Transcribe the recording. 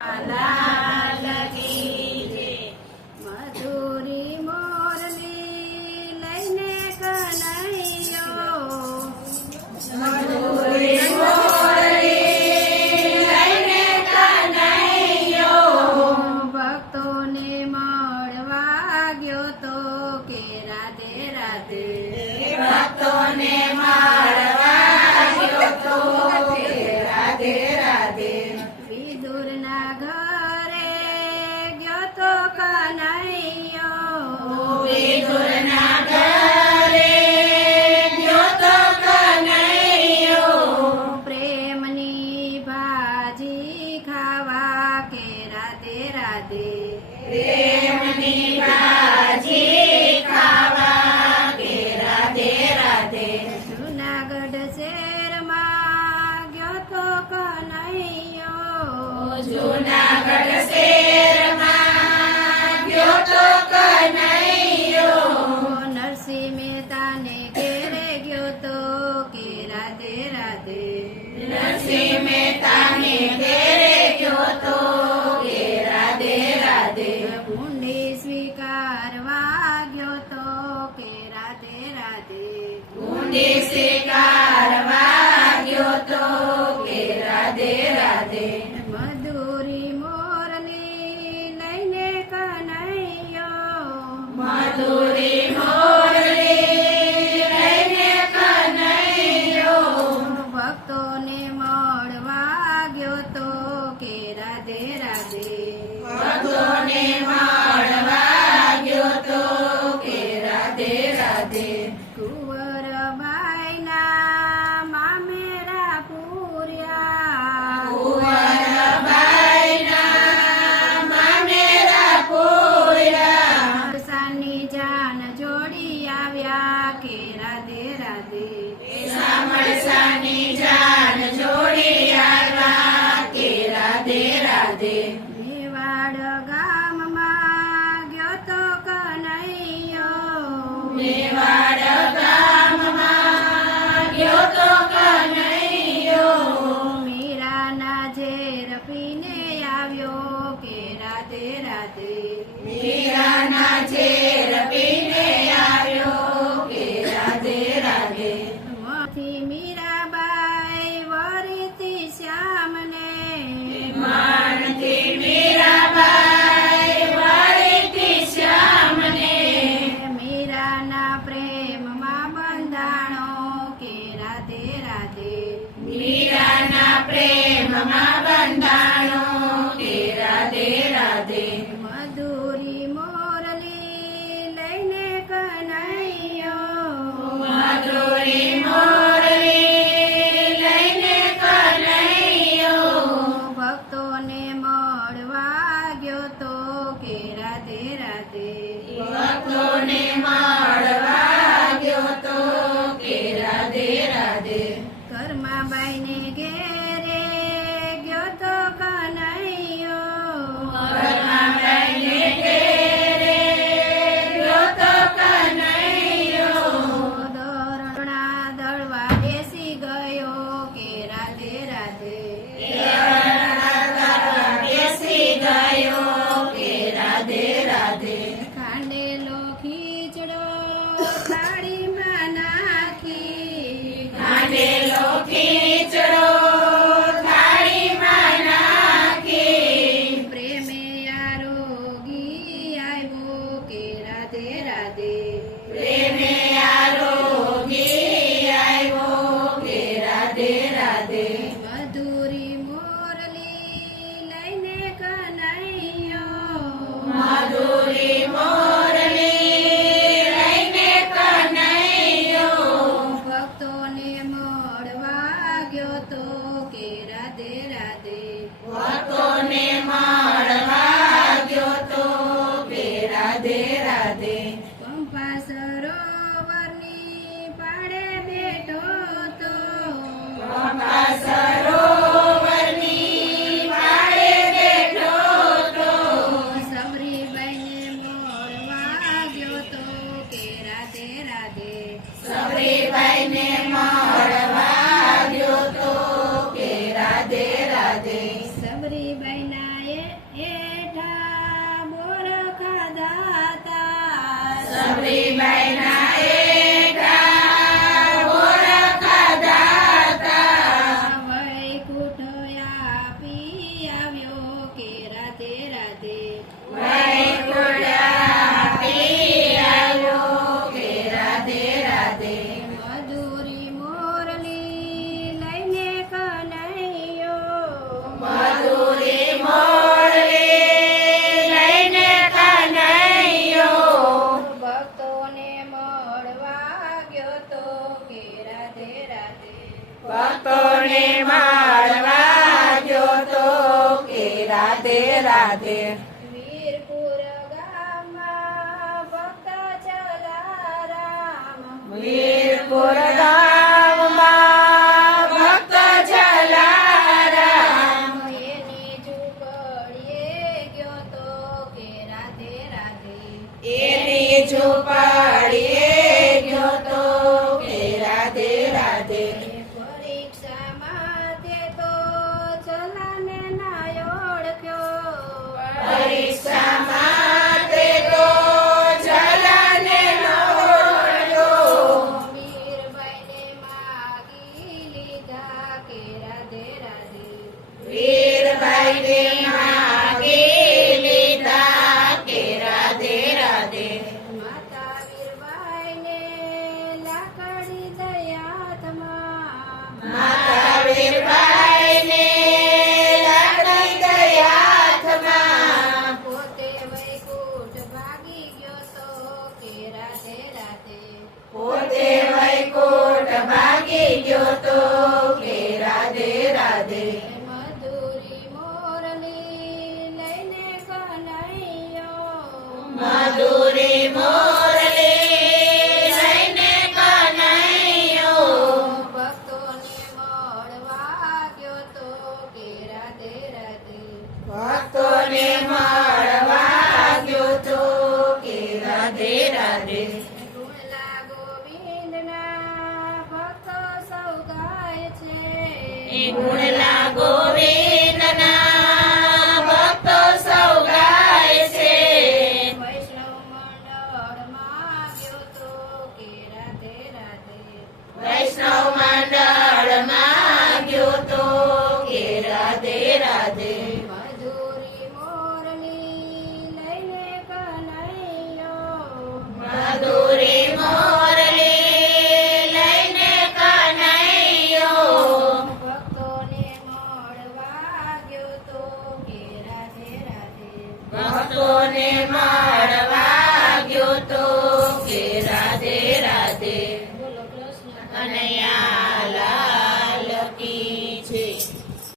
લાલ કી જય. મધુરી મોરલી લઈને કનૈયો, મધુરી મોરલી લઈને કનૈયો ભક્તોને મળવા ગયો તો કે રાધે રાધે, ભક્તોને મળવા ગયો તો કે રાધે રાધે. વિદુરના ઘરે ગયો તો કનૈયો, વિદુરના ઘરે ગયો તો કનૈયો પ્રેમની ભાજી ખાવા કે રાધે રાધે, પ્રેમની ભાજી ખાવા કે રાધે રાધે. જૂનાગઢ શહેરમાં ગયો તો કનૈયો, જૂનાગઢ શહેરમાં ગયો તો કનૈયો નરસિંહ મહેતાને ઘેરે ગયો તો કે રાધે રાધે, નરસિંહ મહેતાને ઘેરે ગયો તો કે રાધે રાધે. હુંડી સ્વીકારવા ગયો તો કે રાધે રાધે, હુંડી સ્વીકારવા ગયો તો કે રાધે રાધે. મધુરી મોરલી લઈને કનૈયો, મધુરી મોરલી લઈને કનૈયો ભક્તોને મળવા ગયો તો કે રાધે રાધે, ભક્તોને મળવા ગયો તો કે રાધે રાધે. કુંવરબાઈના મામેરા પૂર્યા, કુંવરબાઈના મામેરા પૂર્યા સાની જાન જોડી આવ્યા કે રાધે રાધે, સામળસાની જાન જોડી આવ્યા કે રાધે રાધે. મેવાડ ગામમાં ગયો તો કનૈયો, મેવાડ ગામમાં ગયો તો કનૈયો મીરાના ઝેર પીને આવ્યો કે રાધે રાધે, મીરાના ઝેર પીને આવ્યો કે રાધે રાધે. મોથી મીરાબાઈ વરીતી શ્યામને, માનથી મીરાબાઈ વરીતી શ્યામને મીરાના પ્રેમમાં બંધાણો કે રાધે રાધે, મીરાના પ્રેમમાં બંધાણો કે રાધે રાધે. મધુરી મોરલી લઈને કનૈયો, મધુરી મોરલી લઈને કનૈયો ભક્તોને મળવા ગયો તો કે રાધે રાધે, ભક્તોને મળવા ગયો તો કે રાધે રાધે. કર્માબાઈને ઘેરે ગયો તો કનૈયો, કર્માબાઈને ઘેરે ગયો તો કનૈયો દોરણા દળવા બેસી ગયો કે રાધે રાધે, બેસી ગયો કે રાધે રાધે. ખાંડેલો ખીચડો થાળીમાં નાખી, ખાંડેલો ખીચડો થાળીમાં નાખી પ્રેમે આરોગી આવ્યો કે રાધે રાધે, પ્રેમે આરોગી આવ્યો કે રાધે રાધે. મધુરી મોરલી લઈને કનૈયો, મધુરી મોરલી લઈને કનૈયો ભક્તોને મળવા ગયો તો કે રાધે રાધે, ભક્તોને મળવા ગયો તો કે રાધે રાધે. પંપા સરોવરની પાળે બેઠો તો, પંપા સરોવરની પાળે બેઠો તો સબરીબાઈને મળવા બાઈના એઠા ગોરખા દાતા વૈકુંઠ આપી આવ્યો કે રાધે રાધે વૈકુંઠ આપી આવ્યો કે રાધે રાધે મધુરી મોરલી લઈને કનૈયો મધુરી મોરલી લઈને કનૈયો ભક્તોને મળવા ગયો તો કે રાધે રાધે ભક્તોને મળવા ગયો તો કે રાધે રાધે વીરપુર ગામમાં ભક્ત જલારામ વીરપુર ગામમાં ભક્ત જલારામ એની ઝૂંપડીએ ગયો તો કે રાધે રાધે એની ઝૂંપડીએ ગયો તો કે રાધે રાધે પરીક્ષામાં તે તો ચલાને ના ઓળખ્યો પરીક્ષામાં તે તો ચલાને ના ઓળખ્યો વીરબાઈને માગી લીધા કે રાધે રાધે વીરબાઈને માગી લીધા કે રાધે રાધે માતા વીરબાઈને લાકડી દયાતમાં માતા વીરબાઈને લાકડી દયાતમાં પોતે વૈકુંઠ ભાગી ગયો તો કે રાધે રાધે પોતે વૈકુંઠ ભાગી ગયો તો કે રાધે રાધે મધુરી મોરલી લઈને કનૈયો મધુરી મોરલી લઈને કનૈયો ભક્તોને મળવા ગયો તો કે રાધે રાધે ભક્તોને મળવા ગયો તો કે રાધે રાધે ગુણલા ગોવિંદના ભક્તો સૌ ગાય છે ગુણલા ગોવિંદના ભક્તો સૌ ગાય છે વૈષ્ણવ મંડળમાં ગયો તો કે રાધે રાધે વૈષ્ણવ મંડળમાં ગયો તો કે રાધે રાધે મધુરી મોરલી લઈને કનૈયો મધુરી મોરલી લઈને કનૈયો ભક્તોને મળવા ગયો તો કે રાધે રાધે ભક્તોને